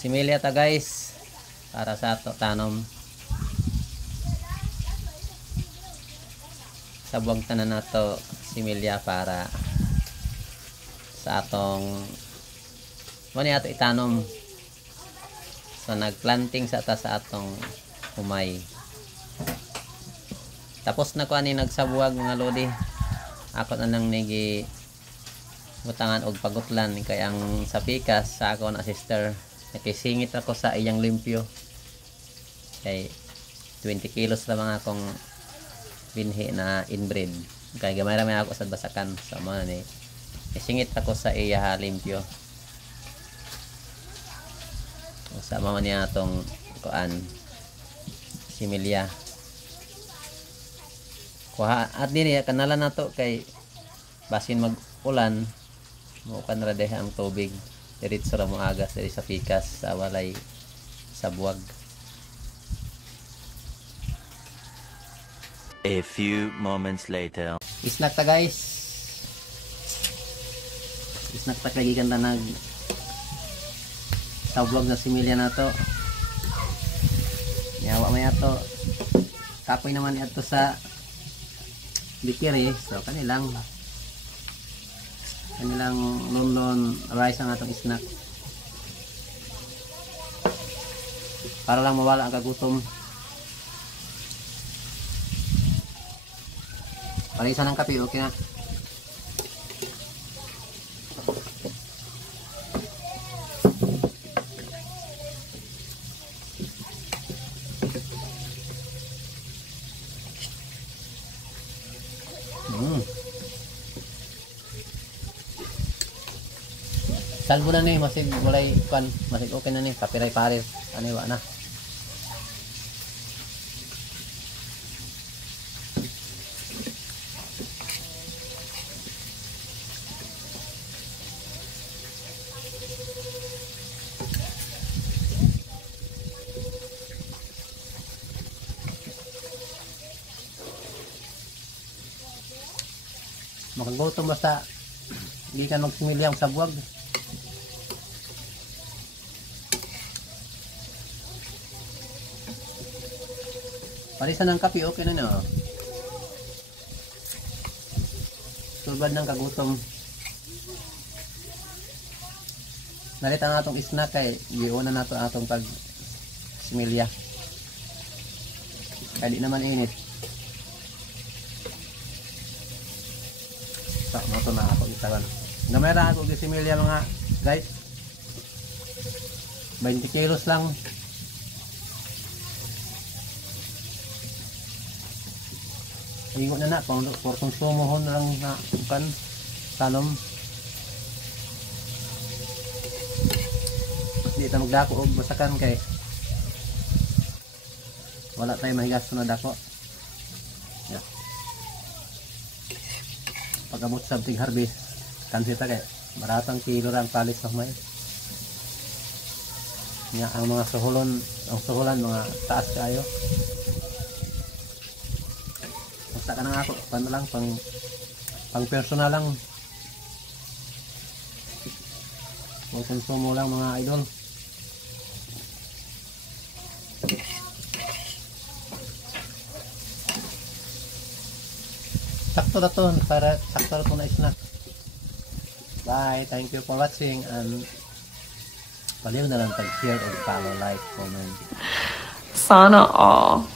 Similya ta guys para sa ato tanom. Sabwag tanan nato similya para sa atong mani ato itanom. So nagplanting sa atong humay. Tapos na ko ani nagsabwag mga lodi. Ako na nang nigi butangan og pagutlan kay ang sa pikas sa ako na sister nakisingit ako sa iyang limpyo kay 20 kilos lang mga akong binhi na inbreed kay gamay ra ako sa basakan sa mga ni isingit ako sa iya limpyo sa mga niya atong kuan similya kuha at dinhi kanala nato kay basin mag-ulan mo kan ra deha ang tubig diretso ra mo agas diri sa pikas sa walay sabwag. A few moments later. Isnak ta guys. Isnak ta kay gikan ta nag sabwag na similya nato. Yawa may ato. Kapoy naman ato sa bikiri so kanilang lon rice ang atong snack para lang mawala ang kagutom. Palisan ng kape okay na. Salbo na ni masig walay kan masig okay na ni kapiray parir ani wa na. Makagutom basta di ka magsimilya ang sabwag. Palisan ng kape, okay na no. Sulbad ng kagutom. Nalit ang atong snack kay iuna nato atong pag similya. Kaya di naman init. So, moto na ako itawan. Namera ako similya mga guys. 20 kilos lang. Igo na for konsumohon na lang na kan tanom. Di ta magdako og basakan kay wala tay mahigas na dako. Yeah. Pag-abot sa tig harvest kansita kay maratang kilo ra ang palis ng may. Nya ang mga suhulan mga taas kayo. Basta ka na ako, paano lang, pang personal lang. Pang konsumo lang mga idol. Sakto na to, sakto na to na snack. Bye, thank you for watching and paliw na lang pag-share or follow, like, comment. Sana all.